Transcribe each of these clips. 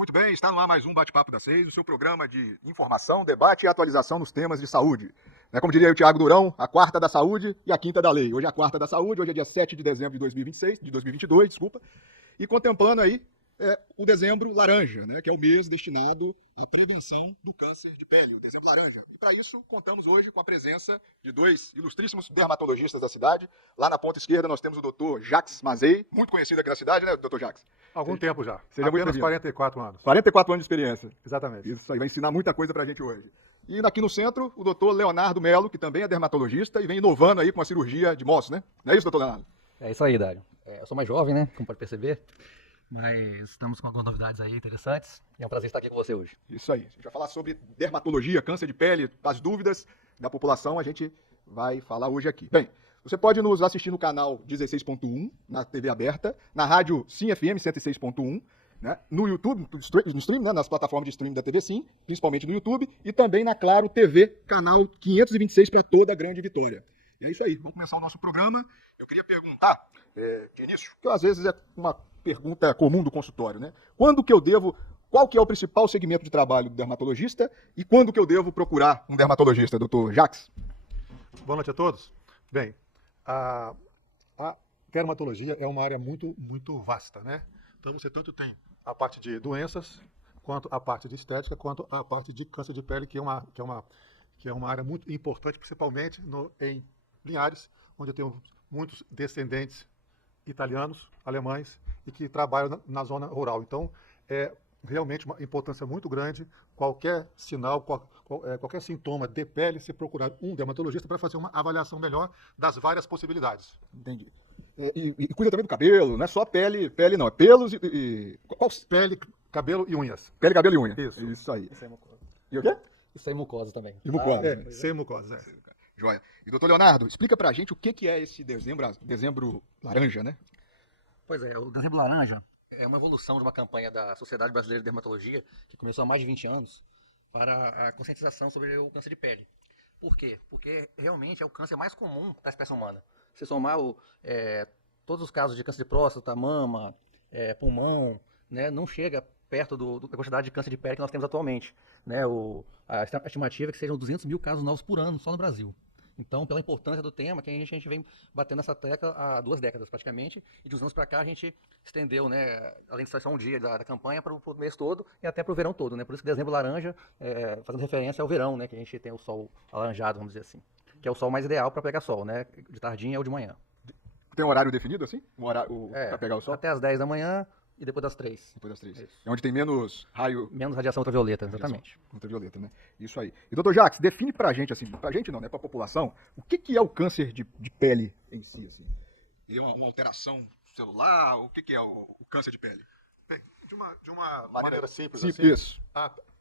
Muito bem, está no ar mais um Bate-Papo das 6, o seu programa de informação, debate e atualização nos temas de saúde. Como diria o Tiago Durão, a quarta da saúde e a quinta da lei. Hoje é a quarta da saúde, hoje é dia 7 de dezembro de 2022, desculpa. E contemplando aí o dezembro laranja, que é o mês destinado à prevenção do câncer de pele, o dezembro laranja. E para isso, contamos hoje com a presença de dois ilustríssimos dermatologistas da cidade. Lá na ponta esquerda nós temos o doutor Jacques Mazei, muito conhecido aqui na cidade, né, doutor Jacques? Algum tempo já. Seja apenas muito 44 anos. 44 anos de experiência. Exatamente. Isso aí, vai ensinar muita coisa pra gente hoje. E aqui no centro, o doutor Leonardo Melo, que também é dermatologista e vem inovando aí com a cirurgia de moço, né? Não é isso, doutor Leonardo? É isso aí, Dário. Eu sou mais jovem, né? Como pode perceber. Mas estamos com algumas novidades aí interessantes. E é um prazer estar aqui com você hoje. Isso aí. A gente vai falar sobre dermatologia, câncer de pele, as dúvidas da população, a gente vai falar hoje aqui. Bem, você pode nos assistir no canal 16.1, na TV aberta, na rádio Sim FM 106.1, no YouTube, no stream, nas plataformas de streaming da TV Sim, principalmente no YouTube, e também na Claro TV, canal 526 para toda a Grande Vitória. E é isso aí, vamos começar o nosso programa. Eu queria perguntar, de início, que às vezes é uma pergunta comum do consultório, qual que é o principal segmento de trabalho do dermatologista e quando que eu devo procurar um dermatologista, doutor Jacques? Boa noite a todos. Bem, a dermatologia é uma área muito vasta, né? Então você tanto tem a parte de doenças, quanto a parte de estética, quanto a parte de câncer de pele, que é uma área muito importante, principalmente em Linhares, onde eu tenho muitos descendentes italianos, alemães, e que trabalham na zona rural. Então, é realmente uma importância muito grande qualquer sinal, qualquer sintoma de pele, se procurar um dermatologista para fazer uma avaliação melhor das várias possibilidades. Entendi. E cuida também do cabelo, não é só pele não, é pelos Pele, cabelo e unhas. Pele, cabelo e unha. Isso aí. Isso é mucosa. E o quê? Isso é mucosa também. E mucosa. Sem mucosa, Joia. E doutor Leonardo, explica pra gente o que é esse dezembro laranja, né? Pois é, o Dezembro Laranja é uma evolução de uma campanha da Sociedade Brasileira de Dermatologia, que começou há mais de 20 anos, para a conscientização sobre o câncer de pele. Por quê? Porque realmente é o câncer mais comum da espécie humana. Se somar todos os casos de câncer de próstata, mama, pulmão, né, não chega perto da quantidade de câncer de pele que nós temos atualmente. Né? A estimativa é que sejam 200 mil casos novos por ano só no Brasil. Então, pela importância do tema, que a gente vem batendo nessa tecla há 2 décadas praticamente, e de uns anos para cá a gente estendeu, né, além de ser só um dia da campanha, para o mês todo e até para o verão todo. Né? Por isso que dezembro laranja, fazendo referência ao verão, né, que a gente tem o sol alaranjado, vamos dizer assim, que é o sol mais ideal para pegar sol, né? De tardinha ou de manhã. Tem um horário definido assim? Um horário para pegar o sol? Até às 10 da manhã. E depois das 3. Depois das 3. Isso. É onde tem menos raio... Menos radiação ultravioleta, exatamente. Ultravioleta, né? Isso aí. E doutor Jacques, define pra gente, assim, pra gente não, né? Pra população, o que é o câncer de pele em si, assim? É uma alteração celular? O que é o câncer de pele? Bem, de uma maneira simples assim, isso.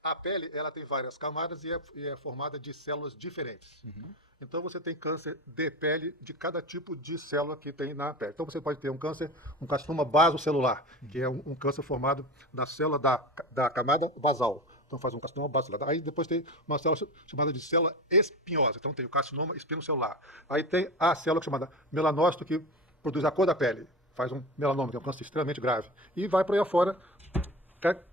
A pele ela tem várias camadas e é formada de células diferentes. Uhum. Então você tem câncer de pele de cada tipo de célula que tem na pele. Então você pode ter um carcinoma basocelular, que é um câncer formado da célula da camada basal. Então faz um carcinoma basocelular. Aí depois tem uma célula chamada de célula espinhosa. Então tem o carcinoma espinocelular. Aí tem a célula chamada melanócito, que produz a cor da pele. Faz um melanoma, que é um câncer extremamente grave. E vai por aí afora.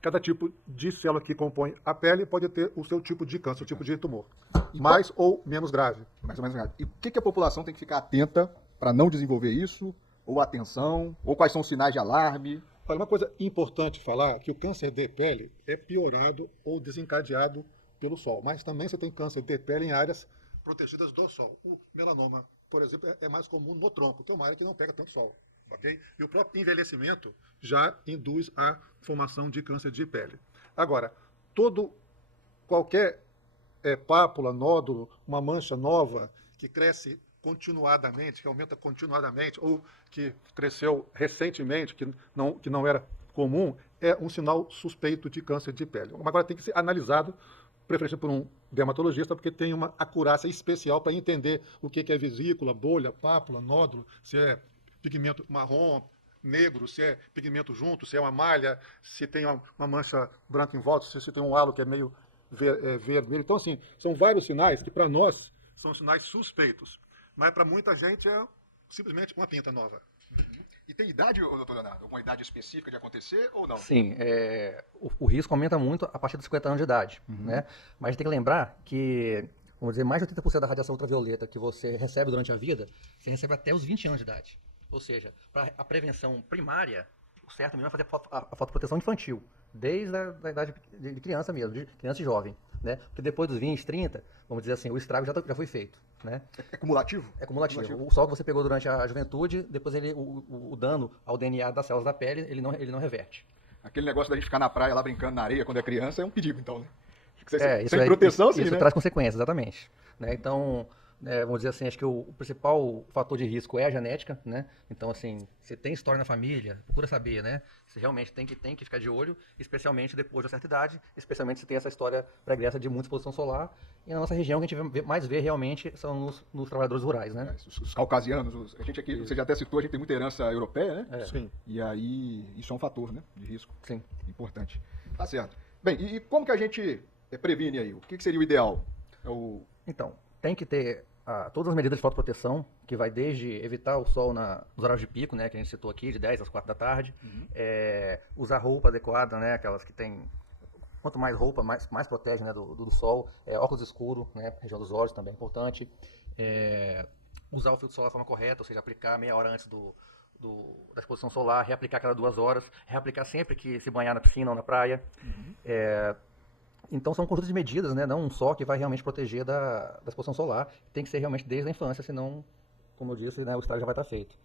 Cada tipo de célula que compõe a pele pode ter o seu tipo de câncer, o tipo de tumor. Mais ou menos grave. Mais ou menos grave. E o que a população tem que ficar atenta para não desenvolver isso? Ou atenção? Ou quais são os sinais de alarme? Olha, uma coisa importante falar, que o câncer de pele é piorado ou desencadeado pelo sol. Mas também você tem câncer de pele em áreas protegidas do sol. O melanoma, por exemplo, é mais comum no tronco, que é uma área que não pega tanto sol. Okay? E o próprio envelhecimento já induz a formação de câncer de pele. Agora, qualquer pápula, nódulo, uma mancha nova que cresce continuadamente, que aumenta continuadamente, ou que cresceu recentemente, que não era comum, é um sinal suspeito de câncer de pele. Agora tem que ser analisado, preferência por um dermatologista, porque tem uma acurácia especial para entender o que é vesícula, bolha, pápula, nódulo, se é pigmento marrom, negro, se é pigmento junto, se é uma malha, se tem uma mancha branca em volta, se tem um halo que é meio vermelho. Então, assim, são vários sinais que para nós são sinais suspeitos, mas para muita gente é simplesmente uma pinta nova. E tem idade, ô, doutor Leonardo? Alguma idade específica de acontecer ou não? Sim, o risco aumenta muito a partir dos 50 anos de idade, né? Mas a gente tem que lembrar que, vamos dizer, mais de 80% da radiação ultravioleta que você recebe durante a vida, você recebe até os 20 anos de idade. Ou seja, para a prevenção primária, o certo mesmo é fazer a fotoproteção infantil, desde a idade de criança mesmo, de criança e jovem, né? Porque depois dos 20, 30, vamos dizer assim, o estrago já foi feito, né? É cumulativo? É cumulativo. O sol que você pegou durante a juventude, depois o dano ao DNA das células da pele, ele não reverte. Aquele negócio da gente ficar na praia lá brincando na areia quando é criança é um perigo, então, né? Isso Sem proteção, sim, isso né? traz consequências, exatamente. Né? Então, vamos dizer assim, acho que o principal fator de risco é a genética, né? Então, assim, você tem história na família, procura saber, né? Você realmente tem que ficar de olho, especialmente depois de uma certa idade, especialmente se tem essa história pregressa de muita exposição solar. E na nossa região, o que a gente mais vê realmente são nos trabalhadores rurais, né? Os caucasianos, a gente aqui, você já até citou, a gente tem muita herança europeia, né? Sim. E aí, isso é um fator, né? De risco. Sim. Importante. Tá certo. Bem, e como que a gente previne aí? O que seria o ideal? Então, tem que ter todas as medidas de fotoproteção, que vai desde evitar o sol nos horários de pico, né, que a gente citou aqui, de 10 às 4 da tarde, usar roupa adequada, né, aquelas que tem, quanto mais roupa, mais protege, né, do sol, óculos escuros, né, região dos olhos também é importante, usar o filtro solar de forma correta, ou seja, aplicar meia hora antes da exposição solar, reaplicar cada 2 horas, reaplicar sempre que se banhar na piscina ou na praia. Então são um conjunto de medidas, né? Não um só que vai realmente proteger da exposição solar. Tem que ser realmente desde a infância, senão, como eu disse, né, o estrago já vai estar feito.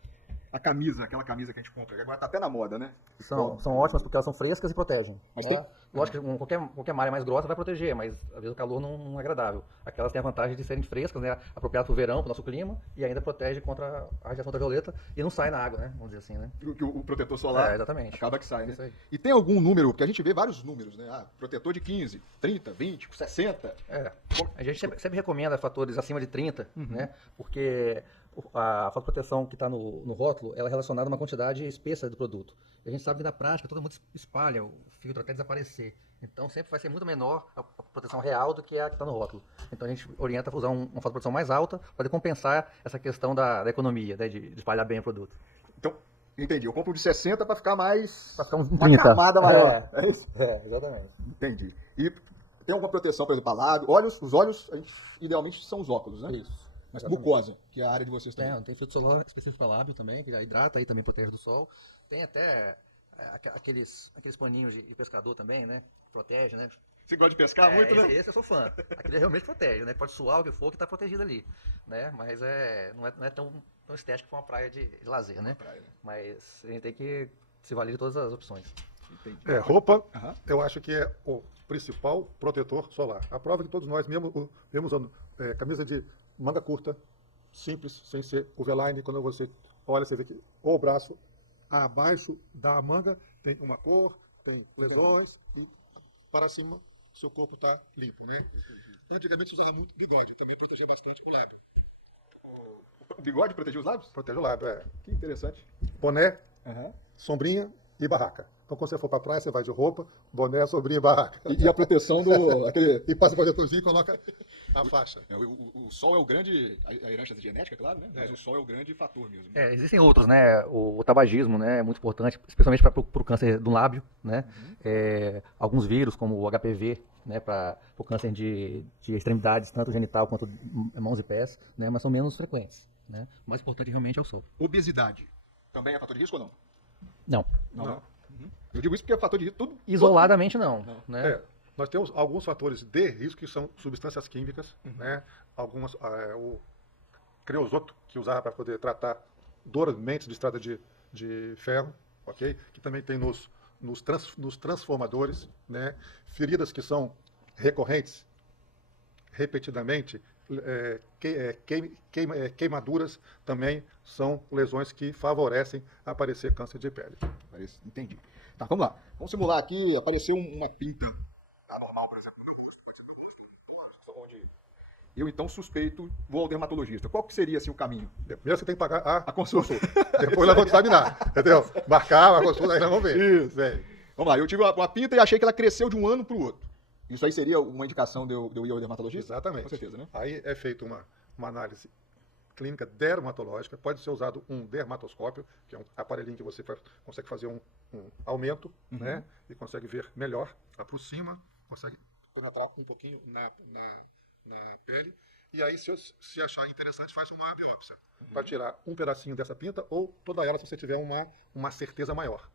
A camisa, aquela camisa que a gente compra, que agora tá até na moda, né? São ótimas porque elas são frescas e protegem. Mas Tá? Lógico que qualquer malha mais grossa vai proteger, mas às vezes o calor não é agradável. Aquelas têm a vantagem de serem frescas, né? Apropriadas para o verão, para o nosso clima, e ainda protege contra a radiação ultravioleta e não sai na água, né? Vamos dizer assim, né? Que o protetor solar exatamente. acaba que sai, né? Isso aí. E tem algum número, porque a gente vê vários números, né? Protetor de 15, 30, 20, 60. A gente sempre recomenda fatores acima de 30, né? Porque a fotoproteção que está no rótulo, ela é relacionada a uma quantidade espessa do produto. E a gente sabe que na prática todo mundo espalha o filtro até desaparecer. Então sempre vai ser muito menor a proteção real do que a que está no rótulo. Então a gente orienta a usar uma fotoproteção mais alta para poder compensar essa questão da economia, né, de espalhar bem o produto. Então, entendi. Eu compro de 60 para ficar mais... Para ficar uns 30. Uma camada maior. É isso? Exatamente. Entendi. E tem alguma proteção, por exemplo, para lábio? Os olhos, idealmente, são os óculos, né? Isso. Mas mucosa, que é a área de vocês também. Tem filtro solar específico para lábio também, que já hidrata e também protege do sol. Tem até aqueles paninhos de pescador também, né? Protege, né? Você gosta de pescar muito, né? Esse eu sou fã. Aquele realmente protege, né? Pode suar o que for que está protegido ali, né? Mas não é tão estético como uma praia de lazer, né? Mas a gente tem que se valer de todas as opções. Entendi. Roupa, eu acho que é o principal protetor solar. A prova é que todos nós, mesmo usando camisa de manga curta, simples, sem ser overline, quando você olha, você vê que o braço abaixo da manga tem uma cor, tem lesões, e para cima seu corpo está limpo, né? Antigamente se usava muito bigode, também protegia bastante o lábio. O bigode protegia os lábios? Protege o lábio, Que interessante. Boné, sombrinha e barraca. Então, quando você for para a praia, você vai de roupa, boné, sombrinha e barraca. E a proteção do... E passa para o protetorzinho e coloca a faixa. O sol é o grande... A herança genética, claro, né? Mas o sol é o grande fator mesmo. Existem outros, né? O tabagismo, né? É muito importante, especialmente para o câncer do lábio, né? Alguns vírus, como o HPV, né? Para o câncer de extremidades, tanto genital quanto mãos e pés, né? Mas são menos frequentes, né? O mais importante realmente é o sol. Obesidade. Também é fator de risco ou não? Não. Não. Eu digo isso porque é fator de risco tudo... Isoladamente não. Né? Nós temos alguns fatores de risco que são substâncias químicas, né? Algumas, o creosoto, que usava para poder tratar dormentes de estrada de ferro, ok? Que também tem nos transformadores, né? Feridas que são recorrentes, repetidamente, queimaduras também são lesões que favorecem aparecer câncer de pele. Entendi. Tá, vamos lá. Vamos simular aqui, apareceu uma pinta anormal, por exemplo. Eu então suspeito, vou ao dermatologista. Qual que seria assim, o caminho? Primeiro você tem que pagar a consulta. Depois nós vamos examinar, entendeu? Marcar a consulta, aí nós vamos ver. Isso. Vamos lá, eu tive uma pinta e achei que ela cresceu de um ano para o outro. Isso aí seria uma indicação de eu ir ao dermatologista? Exatamente. Com certeza, né? Aí é feita uma análise clínica dermatológica, pode ser usado um dermatoscópio, que é um aparelhinho que você consegue fazer um aumento, né? E consegue ver melhor, aproxima, consegue penetrar um pouquinho na pele. E aí, se achar interessante, faz uma biópsia. Para tirar um pedacinho dessa pinta ou toda ela, se você tiver uma certeza maior.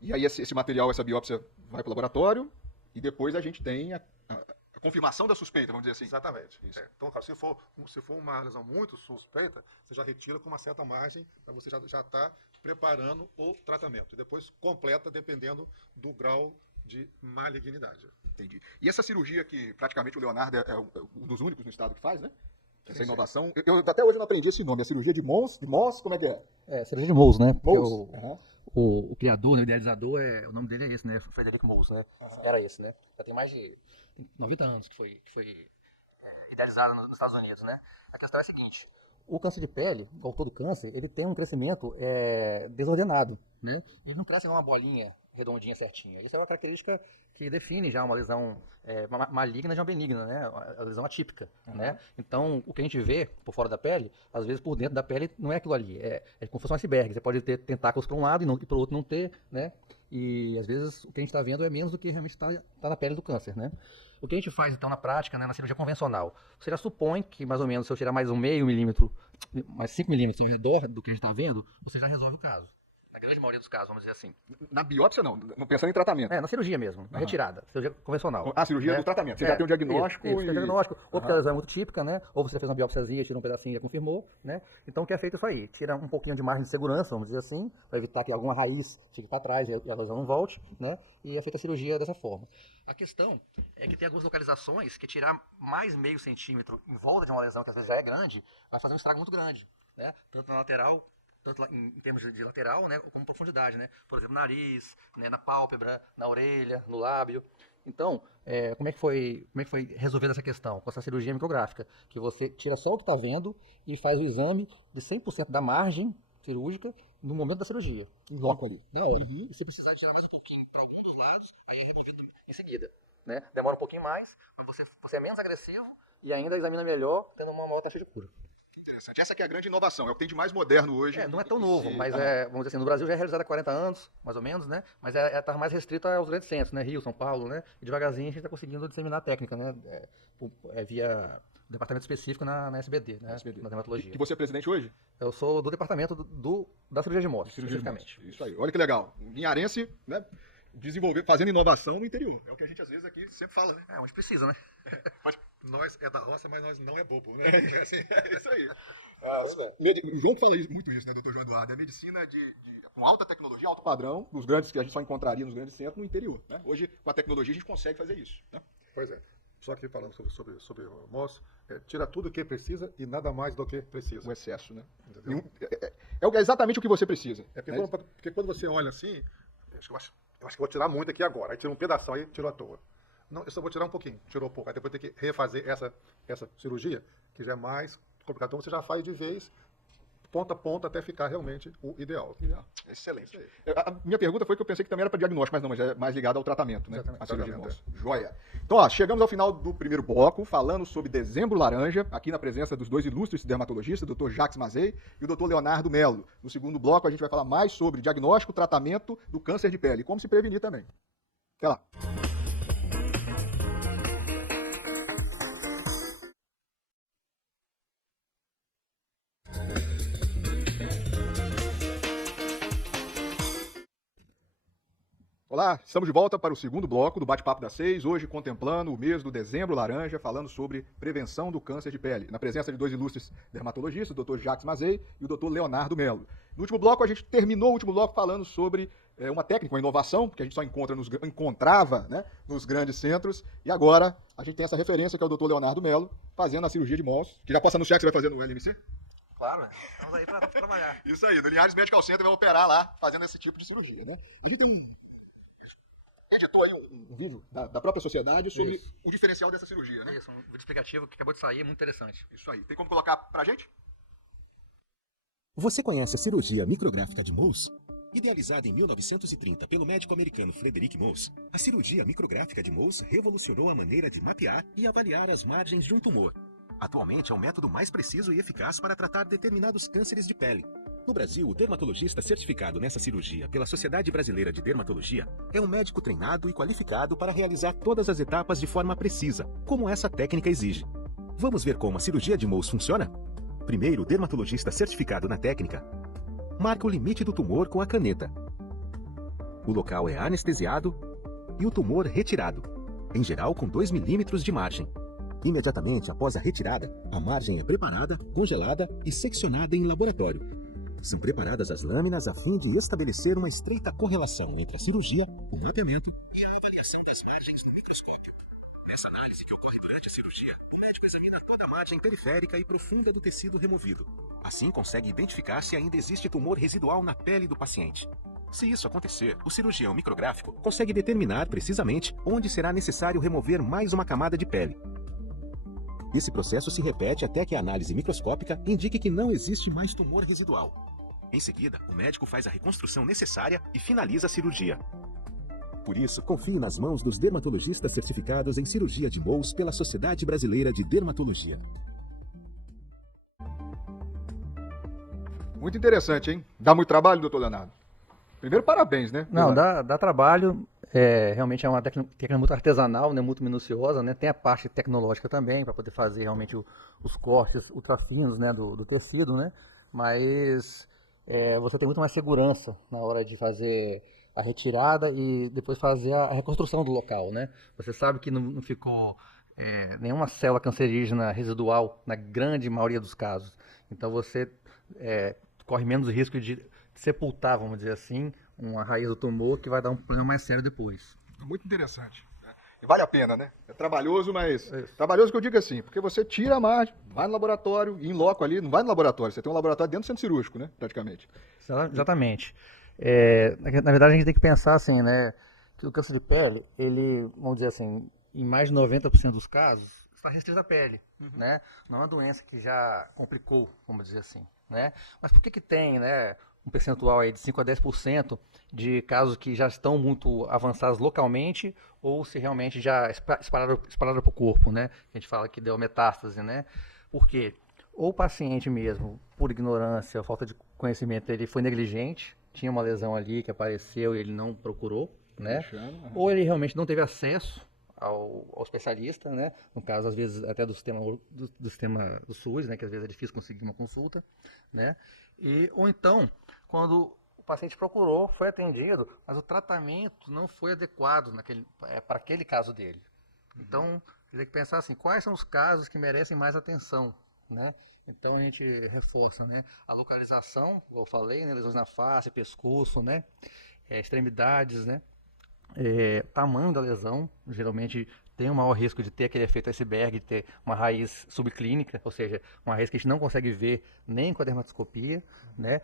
E aí esse material, essa biópsia vai para o laboratório e depois a gente tem a confirmação da suspeita, vamos dizer assim. Exatamente. Então, cara, se for uma lesão muito suspeita, você já retira com uma certa margem, para você já está preparando o tratamento. E depois completa dependendo do grau de malignidade. Entendi. E essa cirurgia que praticamente o Leonardo é um dos únicos no estado que faz, né? Essa inovação. Eu até hoje não aprendi esse nome. A cirurgia de Mohs, como é que é? É, cirurgia de Mohs, né? Mohs. O criador, né, o idealizador, o nome dele é esse, né? Frederico Mohs, né? Era esse, né? Já tem mais de 90 anos que foi idealizado nos Estados Unidos, né? A questão é a seguinte: o câncer de pele, ou todo câncer, ele tem um crescimento desordenado, né? Ele não cresce igual uma bolinha redondinha, certinha. Isso é uma característica que define já uma lesão maligna de uma benigna, né? A lesão atípica, né? Então, o que a gente vê por fora da pele, às vezes por dentro da pele não é aquilo ali. É como se fosse um iceberg. Você pode ter tentáculos para um lado e para o outro não ter, né? E às vezes o que a gente está vendo é menos do que realmente está na pele do câncer, né? O que a gente faz então na prática, né, na cirurgia convencional? Você já supõe que mais ou menos se eu tirar mais um meio milímetro, mais 5 milímetros ao redor do que a gente está vendo, você já resolve o caso. Na grande maioria dos casos, vamos dizer assim. Na biópsia não pensando em tratamento. Na cirurgia mesmo, na retirada, cirurgia convencional. A cirurgia do tratamento, você já tem um diagnóstico. Isso, tem um diagnóstico, ou porque a lesão é muito típica, né? Ou você fez uma biópsiazinha, tira um pedacinho e já confirmou, né? Então o que é feito isso aí? Tira um pouquinho de margem de segurança, vamos dizer assim, para evitar que alguma raiz fique para trás e a lesão não volte, né? E é feita a cirurgia dessa forma. A questão é que tem algumas localizações que tirar mais meio centímetro em volta de uma lesão que às vezes já é grande, vai fazer um estrago muito grande, né? Tanto na lateral, tanto em termos de lateral, né, como profundidade, né? Por exemplo, nariz, né, na pálpebra, na orelha, no lábio. Então, como é que foi resolvida essa questão? Com essa cirurgia micrográfica, que você tira só o que está vendo e faz o exame de 100% da margem cirúrgica no momento da cirurgia. Em loco ali. Na hora. E se precisar tirar mais um pouquinho para algum dos lados, aí é removido em seguida, né? Demora um pouquinho mais, mas você é menos agressivo e ainda examina melhor, tendo uma maior taxa de cura. Interessante. Essa que é a grande inovação, é o que tem de mais moderno hoje. Não é tão novo, mas vamos dizer assim, no Brasil já é realizado há 40 anos, mais ou menos, né? Mas está mais restrito aos grandes centros, né? Rio, São Paulo, né? E devagarzinho a gente está conseguindo disseminar a técnica, né? Via departamento específico na SBD, né? Na dermatologia. Que você é presidente hoje? Eu sou do departamento da cirurgia de Mohs, especificamente. Isso aí. Olha que legal. Linharense, né? Fazendo inovação no interior. É o que a gente às vezes aqui sempre fala, né? A gente precisa, né? Nós é da roça, mas nós não é bobo, né? É isso aí. O João fala muito isso, né, doutor João Eduardo? É a medicina com alta tecnologia, alto padrão, dos grandes que a gente só encontraria nos grandes centros no interior. Né? Hoje, com a tecnologia, a gente consegue fazer isso. Né? Pois é. Só que falando sobre o Mohs, tira tudo o que precisa e nada mais do que precisa. O excesso, né? É exatamente o que você precisa. Porque quando você olha assim, eu acho que vou tirar muito aqui agora. Aí tira um pedaço, aí tirou à toa. Não, eu só vou tirar um pouquinho, tirou pouco. Aí depois tem que refazer essa cirurgia, que já é mais complicado. Então você já faz de vez, ponta a ponta, até ficar realmente o ideal. Excelente. A minha pergunta foi que eu pensei que também era para diagnóstico, mas é mais ligado ao tratamento, né? Exatamente. A cirurgia de Mohs. Joia. Então, chegamos ao final do primeiro bloco, falando sobre Dezembro Laranja, aqui na presença dos dois ilustres dermatologistas, o Dr. Jacques Mazei e o Dr. Leonardo Melo. No segundo bloco, a gente vai falar mais sobre diagnóstico, tratamento do câncer de pele e como se prevenir também. Até lá. Olá, estamos de volta para o segundo bloco do Bate-Papo das 6, hoje contemplando o mês do Dezembro Laranja, falando sobre prevenção do câncer de pele, na presença de dois ilustres dermatologistas, o Dr. Jacques Mazei e o Dr. Leonardo Melo. No último bloco, a gente terminou o último bloco falando sobre uma técnica, uma inovação, que a gente só encontrava, né, nos grandes centros, e agora a gente tem essa referência, que é o Dr. Leonardo Melo, fazendo a cirurgia de Mohs, que já posso anunciar que você vai fazer no LMC? Claro, estamos aí para trabalhar. Isso aí, no Linhares Medical Center vai operar lá, fazendo esse tipo de cirurgia, né? A gente tem editou aí um vídeo da própria sociedade sobre o diferencial dessa cirurgia, né? Isso, um vídeo explicativo que acabou de sair, muito interessante. Isso aí. Tem como colocar pra gente? Você conhece a cirurgia micrográfica de Mohs? Idealizada em 1930 pelo médico americano Frederic Mohs, a cirurgia micrográfica de Mohs revolucionou a maneira de mapear e avaliar as margens de um tumor. Atualmente é o método mais preciso e eficaz para tratar determinados cânceres de pele. No Brasil, o dermatologista certificado nessa cirurgia pela Sociedade Brasileira de Dermatologia é um médico treinado e qualificado para realizar todas as etapas de forma precisa, como essa técnica exige. Vamos ver como a cirurgia de Mohs funciona? Primeiro, o dermatologista certificado na técnica marca o limite do tumor com a caneta. O local é anestesiado e o tumor retirado, em geral com 2 milímetros de margem. Imediatamente após a retirada, a margem é preparada, congelada e seccionada em laboratório. São preparadas as lâminas a fim de estabelecer uma estreita correlação entre a cirurgia, o mapeamento e a avaliação das margens no microscópio. Nessa análise que ocorre durante a cirurgia, o médico examina toda a margem periférica e profunda do tecido removido. Assim consegue identificar se ainda existe tumor residual na pele do paciente. Se isso acontecer, o cirurgião micrográfico consegue determinar precisamente onde será necessário remover mais uma camada de pele. Esse processo se repete até que a análise microscópica indique que não existe mais tumor residual. Em seguida, o médico faz a reconstrução necessária e finaliza a cirurgia. Por isso, confie nas mãos dos dermatologistas certificados em cirurgia de Mohs pela Sociedade Brasileira de Dermatologia. Muito interessante, hein? Dá muito trabalho, doutor Leonardo? Primeiro, parabéns, né? Não, dá trabalho. Realmente é uma técnica muito artesanal, né, muito minuciosa, né? Tem a parte tecnológica também, para poder fazer realmente os cortes ultrafinos, né, do tecido, né? Mas você tem muito mais segurança na hora de fazer a retirada e depois fazer a reconstrução do local, né? Você sabe que não ficou nenhuma célula cancerígena residual na grande maioria dos casos. Então você corre menos risco de sepultar, vamos dizer assim, uma raiz do tumor que vai dar um problema mais sério depois. Muito interessante. E vale a pena, né? É trabalhoso, mas... Trabalhoso que eu digo assim, porque você tira a margem, vai no laboratório, in loco ali, não vai no laboratório, você tem um laboratório dentro do centro cirúrgico, né? Praticamente. Exatamente. Na verdade, a gente tem que pensar assim, né? Que o câncer de pele, ele, vamos dizer assim, em mais de 90% dos casos, está restrito à pele, né? Não é uma doença que já complicou, vamos dizer assim, né? Mas por que tem, né, um percentual aí de 5 a 10% de casos que já estão muito avançados localmente ou se realmente já espalharam para o corpo, né? A gente fala que deu metástase, né? Por quê? Ou o paciente mesmo, por ignorância, falta de conhecimento, ele foi negligente, tinha uma lesão ali que apareceu e ele não procurou, né? Ou ele realmente não teve acesso ao especialista, né? No caso, às vezes, até do sistema do SUS, né? Que às vezes é difícil conseguir uma consulta, né? Ou então, quando o paciente procurou, foi atendido, mas o tratamento não foi adequado para aquele caso dele. Então, tem que pensar assim, quais são os casos que merecem mais atenção, né? Então a gente reforça, né? A localização, como eu falei, né? Lesões na face, pescoço, né? Extremidades, né? Tamanho da lesão, geralmente tem um maior risco de ter aquele efeito iceberg, de ter uma raiz subclínica, ou seja, uma raiz que a gente não consegue ver nem com a dermatoscopia, né?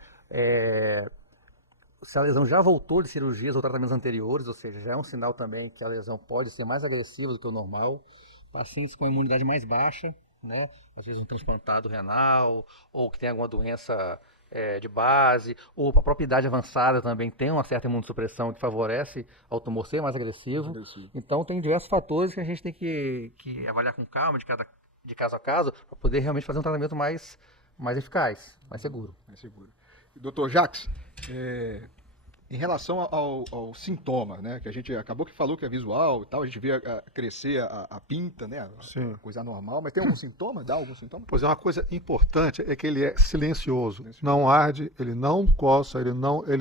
Se a lesão já voltou de cirurgias ou tratamentos anteriores, ou seja, já é um sinal também que a lesão pode ser mais agressiva do que o normal. Pacientes com imunidade mais baixa, né? Às vezes um transplantado renal, ou que tem alguma doença de base, ou a própria idade avançada também tem uma certa imunossupressão que favorece ao tumor ser mais agressivo. Então tem diversos fatores que a gente tem que avaliar com calma, de caso a caso, para poder realmente fazer um tratamento mais eficaz, mais seguro. Doutor Jacques, em relação ao sintoma, né, que a gente acabou que falou que é visual e tal, a gente vê crescer a pinta, né, a coisa normal, mas tem algum sintoma? Dá algum sintoma? Pois é, uma coisa importante é que ele é silencioso, não arde, ele não coça, ele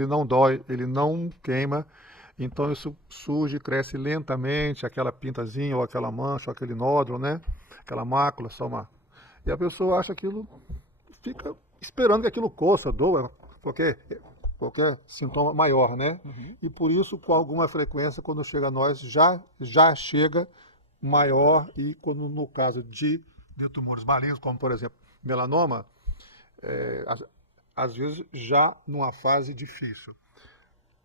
não dói, ele não queima, então isso surge, cresce lentamente, aquela pintazinha, ou aquela mancha, ou aquele nódulo, né, aquela mácula, e a pessoa acha aquilo, fica esperando que aquilo coça, doa, qualquer sintoma maior, né? E por isso, com alguma frequência, quando chega a nós, já chega maior e quando no caso de tumores malignos, como por exemplo melanoma, às vezes já numa fase difícil,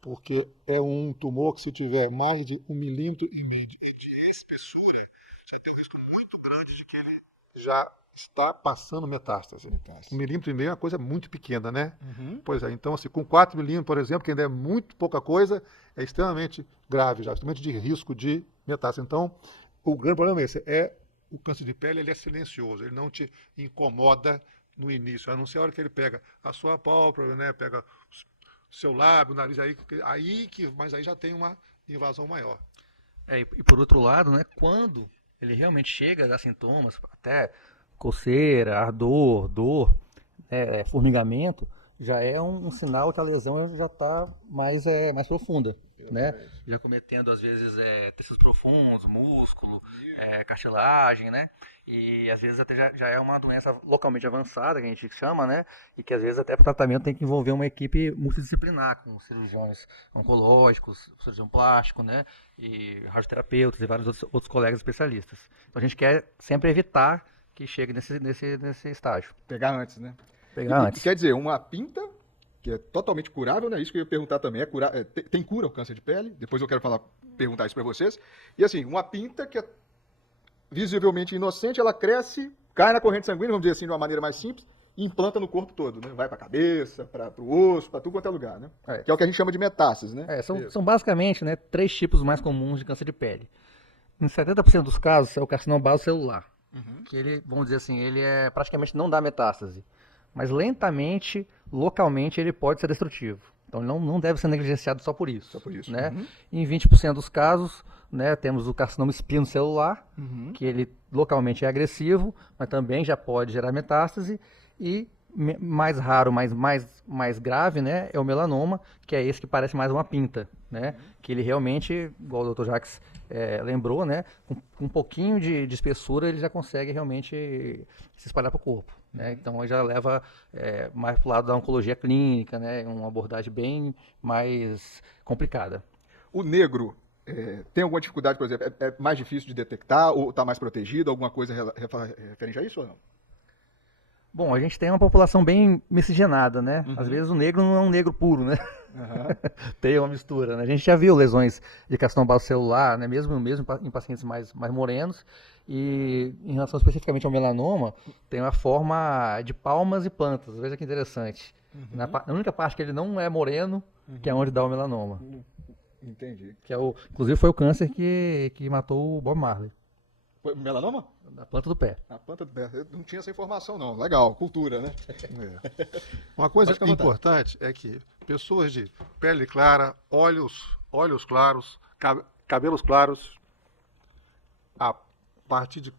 porque é um tumor que se tiver mais de 1,5 milímetro de espessura, você tem um risco muito grande de que ele já está passando metástase. 1,5 milímetro é uma coisa muito pequena, né? Pois é, então assim, com 4 milímetros, por exemplo, que ainda é muito pouca coisa, é extremamente grave já, extremamente de risco de metástase. Então, o grande problema é esse, é o câncer de pele ele é silencioso, ele não te incomoda no início, a não ser a hora que ele pega a sua pálpebra, né, pega o seu lábio, o nariz, mas aí já tem uma invasão maior. E por outro lado, né, quando ele realmente chega a dar sintomas, até coceira, ardor, dor, formigamento, já é um sinal que a lesão já está mais profunda, né? Já cometendo, às vezes, tecidos profundos, músculo, cartilagem, né? E, às vezes, até já é uma doença localmente avançada, que a gente chama, né? E que, às vezes, até para o tratamento tem que envolver uma equipe multidisciplinar, com cirurgiões oncológicos, cirurgião plástico, né? E radioterapeutas e vários outros colegas especialistas. Então, a gente quer sempre evitar que chegue nesse estágio. Pegar antes, né? Antes. Quer dizer, uma pinta, que é totalmente curável, né? Isso que eu ia perguntar também. Tem cura o câncer de pele? Depois eu quero perguntar isso para vocês. E assim, uma pinta que é visivelmente inocente, ela cresce, cai na corrente sanguínea, vamos dizer assim, de uma maneira mais simples, e implanta no corpo todo, né? Vai para a cabeça, para o osso, para tudo quanto é lugar, né? Que é o que a gente chama de metástase, né? São basicamente, né, 3 tipos mais comuns de câncer de pele. Em 70% dos casos é o carcinoma basocelular, que ele, vamos dizer assim, ele praticamente não dá metástase. Mas lentamente, localmente, ele pode ser destrutivo. Então ele não deve ser negligenciado só por isso. Né? Em 20% dos casos, né, temos o carcinoma espinocelular, que ele localmente é agressivo, mas também já pode gerar metástase. E mais raro, mais grave, né, é o melanoma, que é esse que parece mais uma pinta. Né? Que ele realmente, igual o Dr. Jacques lembrou, né, com um pouquinho de espessura ele já consegue realmente se espalhar para o corpo. Né? Então ele já leva mais para o lado da oncologia clínica, né, uma abordagem bem mais complicada. O negro tem alguma dificuldade, por exemplo, é mais difícil de detectar ou está mais protegido? Alguma coisa referente a isso ou não? Bom, a gente tem uma população bem miscigenada, né? Às vezes o negro não é um negro puro, né? Tem uma mistura, né? A gente já viu lesões de carcinoma basocelular, né? Mesmo em pacientes mais morenos. E em relação especificamente ao melanoma, tem uma forma de palmas e plantas. Veja que interessante. Na única parte que ele não é moreno, que é onde dá o melanoma. Entendi. Inclusive foi o câncer que matou o Bob Marley. Melanoma? Na planta do pé. Na planta do pé. Eu não tinha essa informação, não. Legal, cultura, né? Uma coisa importante é que pessoas de pele clara, olhos claros, cabelos claros, a partir de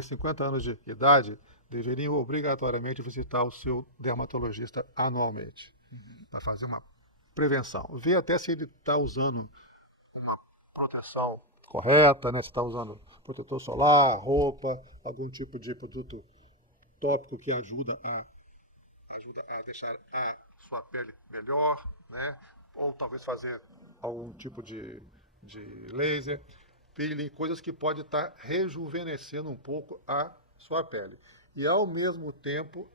50 anos de idade, deveriam obrigatoriamente visitar o seu dermatologista anualmente, para fazer uma prevenção. Ver até se ele está usando uma proteção correta, né? Se está usando protetor solar, roupa, algum tipo de produto tópico que ajuda a deixar a sua pele melhor, né? Ou talvez fazer algum tipo de laser, peeling, coisas que podem estar rejuvenescendo um pouco a sua pele. E ao mesmo tempo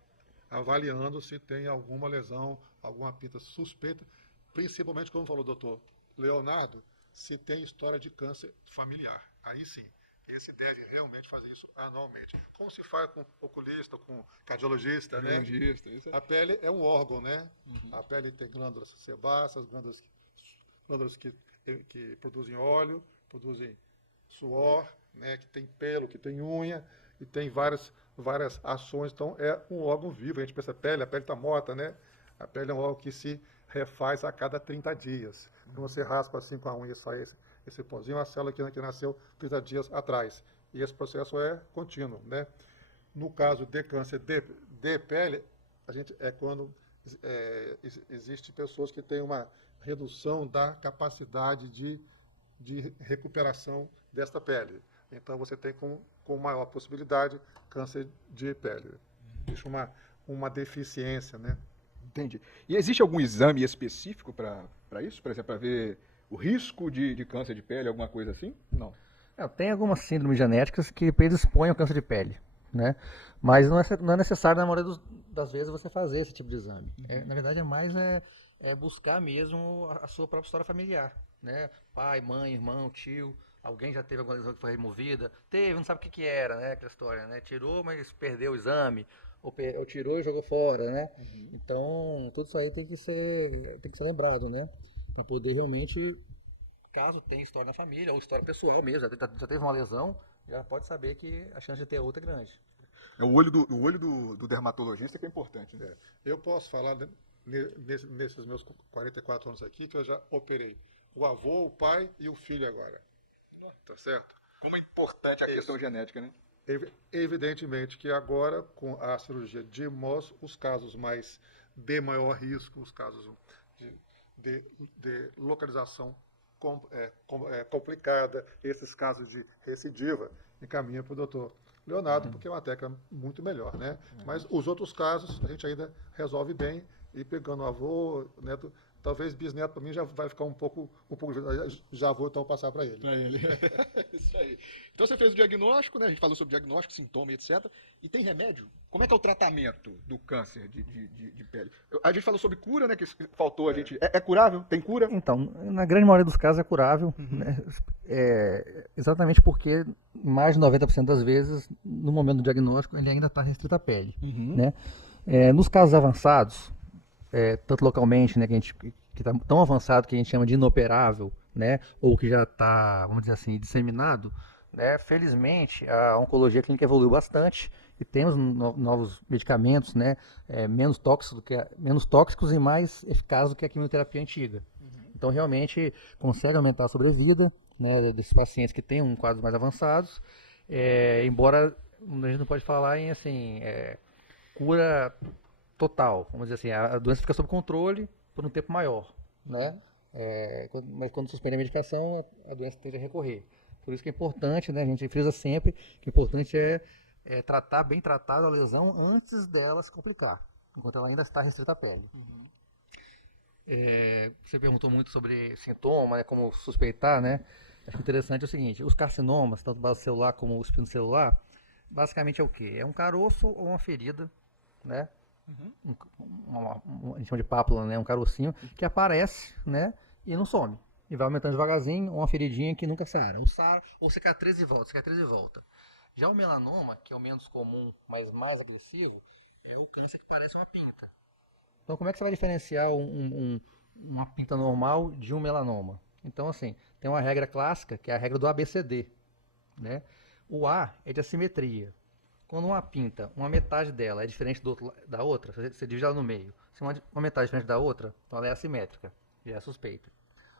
avaliando se tem alguma lesão, alguma pinta suspeita, principalmente, como falou o doutor Leonardo, se tem história de câncer familiar. Aí sim, esse deve realmente fazer isso anualmente. Como se faz com oculista, com cardiologista, né? Isso. A pele é um órgão, né? A pele tem glândulas sebáceas, glândulas que produzem óleo, produzem suor, né? Que tem pelo, que tem unha, e tem várias ações. Então é um órgão vivo. A gente pensa a pele está morta, né? A pele é um órgão que se refaz a cada 30 dias. Quando você raspa assim com a unha e sai esse pozinho, a célula que nasceu 30 dias atrás. E esse processo é contínuo, né? No caso de câncer de pele, quando existe pessoas que têm uma redução da capacidade de recuperação desta pele. Então você tem com maior possibilidade câncer de pele. Isso é uma deficiência, né? Entendi. E existe algum exame específico para isso? Por exemplo, para ver o risco de câncer de pele, alguma coisa assim? Não. Tem algumas síndromes genéticas que predispõem ao câncer de pele, né? Mas não é necessário, na maioria das vezes, você fazer esse tipo de exame. Na verdade, é mais buscar mesmo a sua própria história familiar, né? Pai, mãe, irmão, tio, alguém já teve alguma lesão que foi removida? Teve, não sabe o que era, né? Aquela história, né? Tirou, mas perdeu o exame. Ou tirou e jogou fora, né? Então, tudo isso aí tem que ser lembrado, né? Para poder realmente, caso tenha história na família, ou história pessoal mesmo, já teve uma lesão, já pode saber que a chance de ter outra é grande. É o olho do dermatologista que é importante, né? Eu posso falar nesses meus 44 anos aqui que eu já operei o avô, o pai e o filho agora. Tá certo? Como é importante a questão genética, né? Evidentemente que agora, com a cirurgia de MOS, os casos mais de maior risco, os casos de localização complicada, esses casos de recidiva, encaminha para o doutor Leonardo, porque é uma técnica muito melhor, né? Mas os outros casos a gente ainda resolve bem, e pegando o avô, neto, talvez bisneto para mim já vai ficar um pouco, já vou então passar para ele. Pra ele. Isso aí. Então você fez o diagnóstico, né? A gente falou sobre diagnóstico, sintoma, etc. E tem remédio? Como é que é o tratamento do câncer de pele? A gente falou sobre cura, né? Que faltou a gente. É curável? Tem cura? Então, na grande maioria dos casos é curável, né? Exatamente porque mais de 90% das vezes, no momento do diagnóstico, ele ainda está restrito à pele, né? Nos casos avançados, tanto localmente, né, que está tão avançado que a gente chama de inoperável, né, ou que já está, vamos dizer assim, disseminado, né, felizmente a oncologia clínica evoluiu bastante e temos novos medicamentos, né, menos tóxicos e mais eficazes do que a quimioterapia antiga. Então realmente consegue aumentar a sobrevida, né, desses pacientes que têm quadros mais avançados, embora a gente não pode falar em assim, cura total, vamos dizer assim, a doença fica sob controle por um tempo maior, né? Mas quando suspende a medicação, a doença tende a recorrer. Por isso que é importante, né? A gente frisa sempre que o importante é tratar bem tratado a lesão antes dela se complicar, enquanto ela ainda está restrita à pele. Você perguntou muito sobre sintoma, né? Como suspeitar, né? Acho interessante é o seguinte: os carcinomas, tanto base celular como o espino celular, basicamente é o quê? É um caroço ou uma ferida, né? A gente chama de pápula, né? Um carocinho que aparece, né? E não some. E vai aumentando devagarzinho, uma feridinha que nunca sara. Ou cicatriz e volta, cicatriz e volta. Já o melanoma, que é o menos comum, mas mais agressivo, é o câncer que parece uma pinta. Então, como é que você vai diferenciar uma pinta normal de um melanoma? Então, assim, tem uma regra clássica, que é a regra do ABCD, né? O A é de assimetria. Quando uma pinta, uma metade dela é diferente da outra, você divide ela no meio. Se uma metade é diferente da outra, então ela é assimétrica, já é suspeita.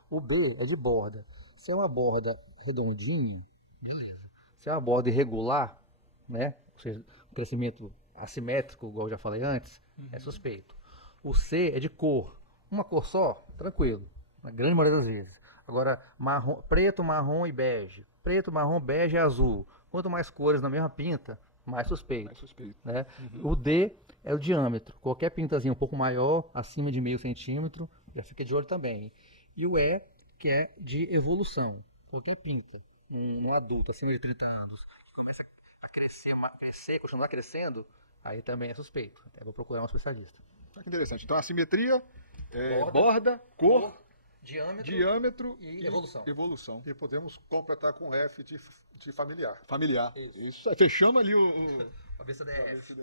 O B é de borda. Se é uma borda redondinha, beleza. Se é uma borda irregular, né? Ou seja, um crescimento assimétrico, igual eu já falei antes, é suspeito. O C é de cor. Uma cor só, tranquilo, na grande maioria das vezes. Agora, preto, marrom e bege. Preto, marrom, bege e azul. Quanto mais cores na mesma pinta, mais suspeito. Né? O D é o diâmetro. Qualquer pintazinha um pouco maior, acima de meio centímetro, já fica de olho também. E o E, que é de evolução. Qualquer pinta, um adulto acima de 30 anos, que começa a crescer, continuar crescendo, aí também é suspeito. Até vou procurar um especialista. Que interessante. Então, assimetria, borda, cor, diâmetro e evolução. E podemos completar com F de familiar. Familiar. Isso aí. Fechamos ali A BCDF.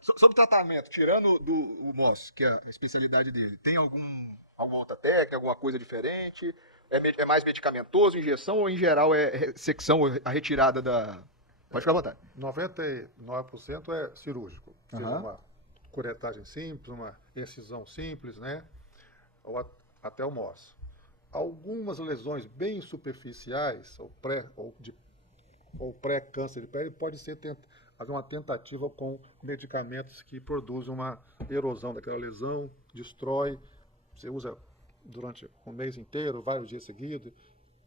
Sobre tratamento, tirando o MOS, que é a especialidade dele, tem alguma outra técnica, alguma coisa diferente? É mais medicamentoso, injeção, ou em geral é secção, a retirada da... Pode ficar à vontade. 99% é cirúrgico. Seja uma curetagem simples, uma incisão simples, né? Ou até o MOS. Algumas lesões bem superficiais, ou pré-câncer de pele, pode ser haver uma tentativa com medicamentos que produzem uma erosão daquela lesão, destrói, você usa durante um mês inteiro, vários dias seguidos,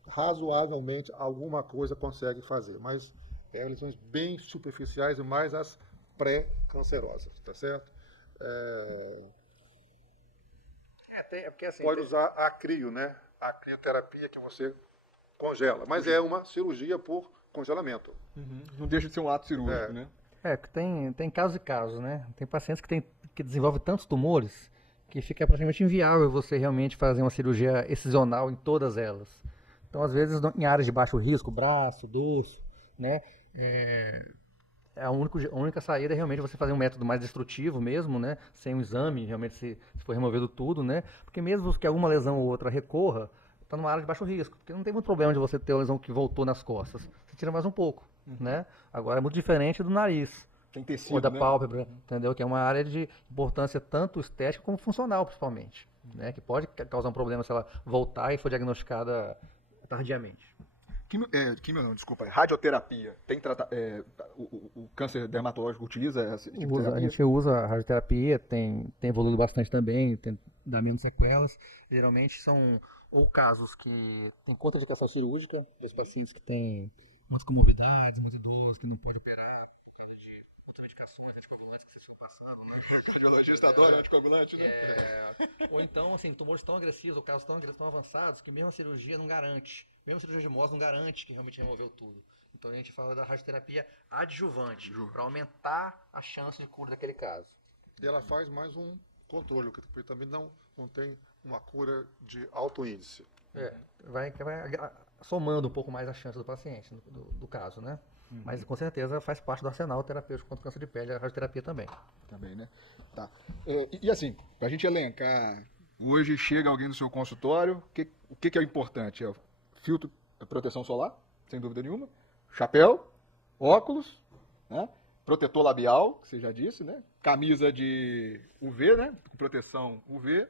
razoavelmente alguma coisa consegue fazer, mas lesões bem superficiais e mais as pré-cancerosas, tá certo? Porque, assim, pode usar a crio, né? A crioterapia que você congela, mas é uma cirurgia por congelamento. Não deixa de ser um ato cirúrgico, né? Tem casos e casos, né? Tem pacientes que desenvolvem tantos tumores que fica praticamente inviável você realmente fazer uma cirurgia excisional em todas elas. Então, às vezes, em áreas de baixo risco, braço, dorso, né? A única saída é realmente você fazer um método mais destrutivo mesmo, né? Sem um exame, realmente se for removido tudo, né? Porque mesmo que alguma lesão ou outra recorra, está numa área de baixo risco, porque não tem muito problema de você ter uma lesão que voltou nas costas. Você tira mais um pouco, né? Agora é muito diferente do nariz. Tem tecido, Ou da né? pálpebra, entendeu? Que é uma área de importância tanto estética como funcional, principalmente, né? Que pode causar um problema se ela voltar e for diagnosticada tardiamente. Quimio não, desculpa, radioterapia. Tem o câncer dermatológico utiliza esse tipo de terapia? A gente usa a radioterapia, tem evoluído bastante também, dá menos sequelas. Geralmente são ou casos que tem contraindicação cirúrgica, os pacientes que têm muitas comorbidades, muito idosos, que não pode operar por causa de muitas medicações anticoagulantes que vocês estão passando, né? O cardiologista adora anticoagulante, né? Ou então, assim, tumores tão agressivos ou casos tão avançados que mesmo a cirurgia não garante. Mesmo a cirurgia de Mohs não garante que realmente removeu tudo. Então a gente fala da radioterapia adjuvante, para aumentar a chance de cura daquele caso. E ela faz mais um controle, porque também não tem uma cura de alto índice. Vai somando um pouco mais a chance do paciente, do caso, né? Mas com certeza faz parte do arsenal terapêutico contra o câncer de pele, a radioterapia também. Também, né? Tá. E assim, pra gente elencar, hoje chega alguém no seu consultório, o que é o importante? É o filtro, proteção solar, sem dúvida nenhuma, chapéu, óculos, né? Protetor labial, que você já disse, né? Camisa de UV, né? Com proteção UV.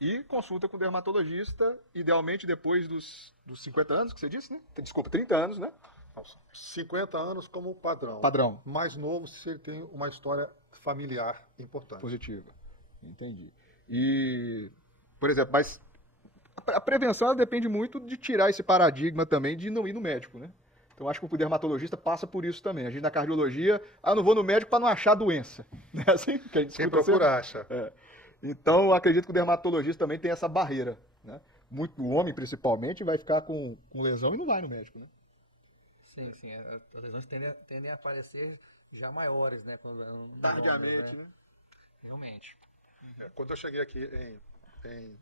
E consulta com o dermatologista, idealmente depois dos 50 anos, que você disse, né? Desculpa, 30 anos, né? 50 anos como padrão. Padrão. Mais novo se ele tem uma história familiar importante. Positiva. Entendi. E, por exemplo, mas a prevenção ela depende muito de tirar esse paradigma também de não ir no médico, né? Então acho que o dermatologista passa por isso também. A gente na cardiologia, não vou no médico para não achar doença. Não é assim que a gente Quem procura acha. Então eu acredito que o dermatologista também tem essa barreira, né? O homem principalmente vai ficar com lesão e não vai no médico, né? Sim. As lesões tendem a aparecer já maiores, né? Tardiamente, né? Realmente. Quando eu cheguei aqui em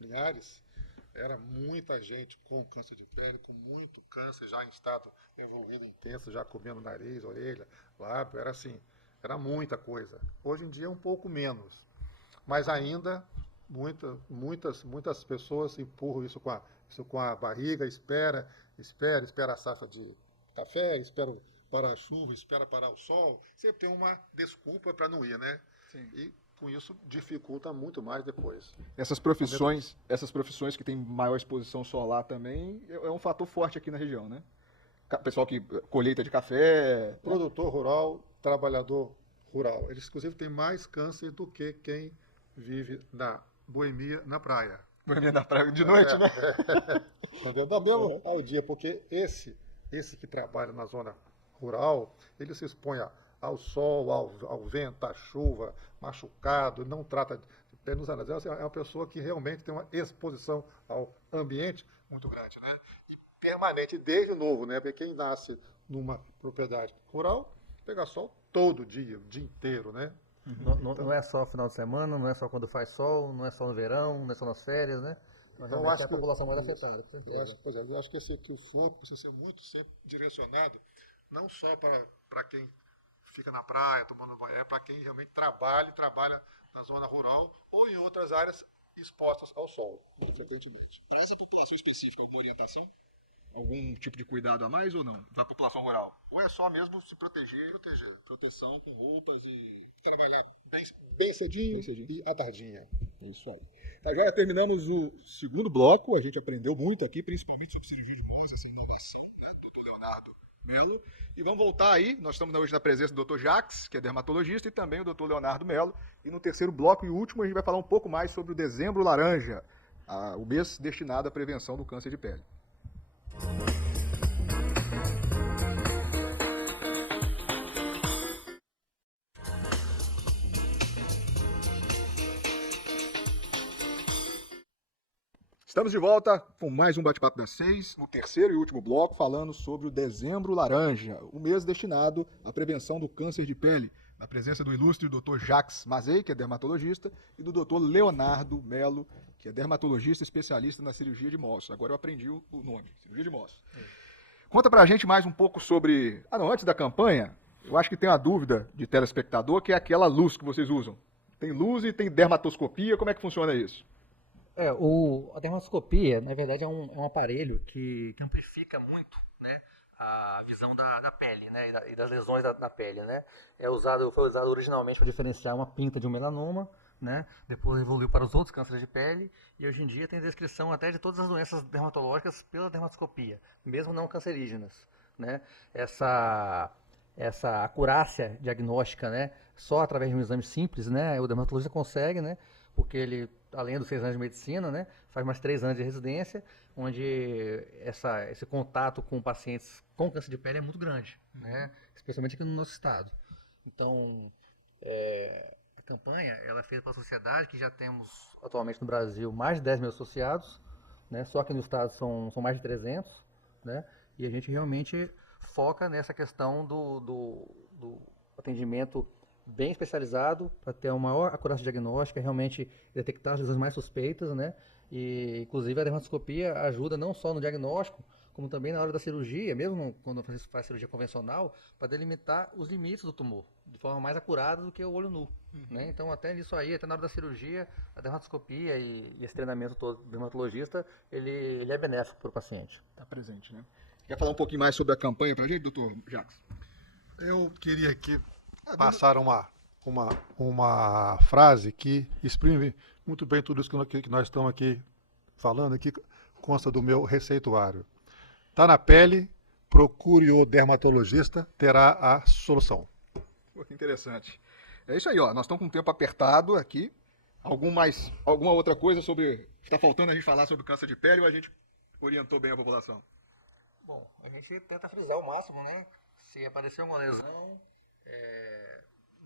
Linhares, era muita gente com câncer de pele, com muito câncer já em estado envolvido intenso, já comendo nariz, orelha, lábio, era assim, era muita coisa. Hoje em dia é um pouco menos, mas ainda muitas pessoas empurram isso com a barriga, espera a safra de café, espera para a chuva, espera parar o sol, sempre tem uma desculpa para não ir, né? Sim. E com isso dificulta muito mais depois. Essas profissões que têm maior exposição solar também é um fator forte aqui na região, né? Pessoal que colheita de café, Produtor rural, trabalhador rural, eles inclusive têm mais câncer do que quem vive na boemia na praia. Boemia na praia de noite, né? Entendeu? Não mesmo ao dia, porque esse que trabalha na zona rural, ele se expõe ao sol, ao vento, à chuva, machucado, não trata de pelos anéis. É uma pessoa que realmente tem uma exposição ao ambiente muito grande, né? E permanente, desde novo, né? Porque quem nasce numa propriedade rural, pega sol todo dia, o dia inteiro, né? Não é só final de semana, não é só quando faz sol, não é só no verão, não é só nas férias, né? Então, eu acho é a que população mais afetada, com certeza. Eu acho que o foco precisa ser muito sempre direcionado, não só para quem fica na praia tomando banho, é para quem realmente trabalha na zona rural ou em outras áreas expostas ao sol, frequentemente. Para essa população específica, alguma orientação? Algum tipo de cuidado a mais ou não? Da população rural? Ou é só mesmo se proteger? Proteção com roupas e Trabalhar bem cedinho e à tardinha. É isso aí. Tá, já terminamos o segundo bloco. A gente aprendeu muito aqui, principalmente sobre cirurgia de Mohs, essa inovação, né? Dr. Leonardo Melo. E vamos voltar aí. Nós estamos hoje na presença do Dr. Jacques, que é dermatologista, e também o Dr. Leonardo Melo. E no terceiro bloco e último, a gente vai falar um pouco mais sobre o Dezembro Laranja, o mês destinado à prevenção do câncer de pele. Estamos de volta com mais um Bate-Papo das 6, no terceiro e último bloco, falando sobre o Dezembro Laranja, o mês destinado à prevenção do câncer de pele, na presença do ilustre Dr. Jacques Mazei, que é dermatologista, e do Dr. Leonardo Melo, que é dermatologista especialista na cirurgia de Mohs. Agora eu aprendi o nome, cirurgia de Mohs. Conta pra gente mais um pouco sobre... antes da campanha, eu acho que tem uma dúvida de telespectador, que é aquela luz que vocês usam. Tem luz e tem dermatoscopia, como é que funciona isso? A dermatoscopia, na verdade, é um aparelho que amplifica muito, né, a visão da pele, né, e das lesões da pele, né. Foi usado originalmente para diferenciar uma pinta de um melanoma, né, depois evoluiu para os outros cânceres de pele, e hoje em dia tem descrição até de todas as doenças dermatológicas pela dermatoscopia, mesmo não cancerígenas, né. Essa acurácia diagnóstica, né, só através de um exame simples, né, o dermatologista consegue, né, porque ele, além dos 6 anos de medicina, né, faz mais 3 anos de residência, onde esse contato com pacientes com câncer de pele é muito grande, né, especialmente aqui no nosso estado. Então, a campanha ela é feita pela sociedade, que já temos atualmente no Brasil mais de 10 mil associados, né, só que no estado são mais de 300, né, e a gente realmente foca nessa questão do atendimento bem especializado para ter uma maior acurácia diagnóstica, realmente detectar as lesões mais suspeitas, né? E, inclusive, a dermatoscopia ajuda não só no diagnóstico, como também na hora da cirurgia, mesmo quando faz cirurgia convencional, para delimitar os limites do tumor, de forma mais acurada do que o olho nu, né? Então, até nisso aí, até na hora da cirurgia, a dermatoscopia e esse treinamento todo do dermatologista, ele é benéfico para o paciente. Está presente, né? Quer falar um pouquinho mais sobre a campanha para a gente, doutor Jacques? Eu queria aqui passar uma frase que exprime muito bem tudo isso que nós estamos aqui falando, aqui consta do meu receituário. Está na pele, procure o dermatologista, terá a solução. Pô, que interessante. É isso aí, ó. Nós estamos com um tempo apertado aqui. Alguma outra coisa sobre... Está faltando a gente falar sobre câncer de pele ou a gente orientou bem a população? Bom, a gente tenta frisar o máximo, né? Se aparecer uma lesão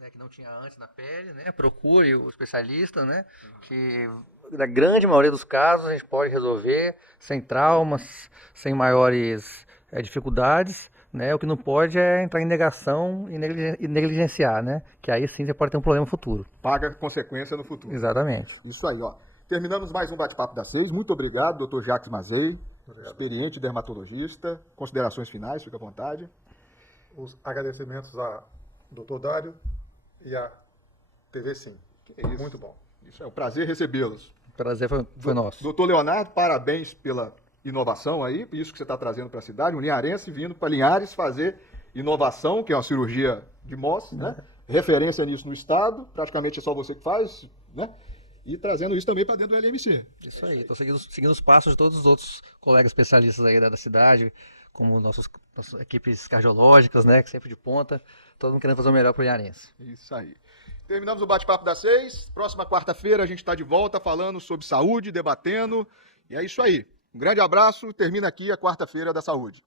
né, que não tinha antes na pele, né? Procure o especialista, né? Que na grande maioria dos casos a gente pode resolver sem traumas, sem maiores dificuldades, né? O que não pode é entrar em negação e negligenciar, né? Que aí sim você pode ter um problema futuro. Paga consequência no futuro. Exatamente. Isso aí, ó. Terminamos mais um Bate-Papo da 6. Muito obrigado, doutor Jacques Mazei, experiente dermatologista. Considerações finais, fica à vontade. Os agradecimentos a doutor Dário e a TV Sim. Que é isso. Muito bom. Isso é um prazer recebê-los. O prazer foi nosso. Doutor Leonardo, parabéns pela inovação aí, isso que você está trazendo para a cidade, um linharense vindo para Linhares fazer inovação, que é uma cirurgia de Mohs, né? Referência nisso no estado, praticamente é só você que faz, né? E trazendo isso também para dentro do LMC. Isso aí, estou seguindo os passos de todos os outros colegas especialistas aí da cidade, como nossas equipes cardiológicas, né, que sempre de ponta, todo mundo querendo fazer o melhor para o Linharense. Isso aí. Terminamos o Bate-Papo da 6. Próxima quarta-feira a gente está de volta falando sobre saúde, debatendo. E é isso aí. Um grande abraço. Termina aqui a quarta-feira da saúde.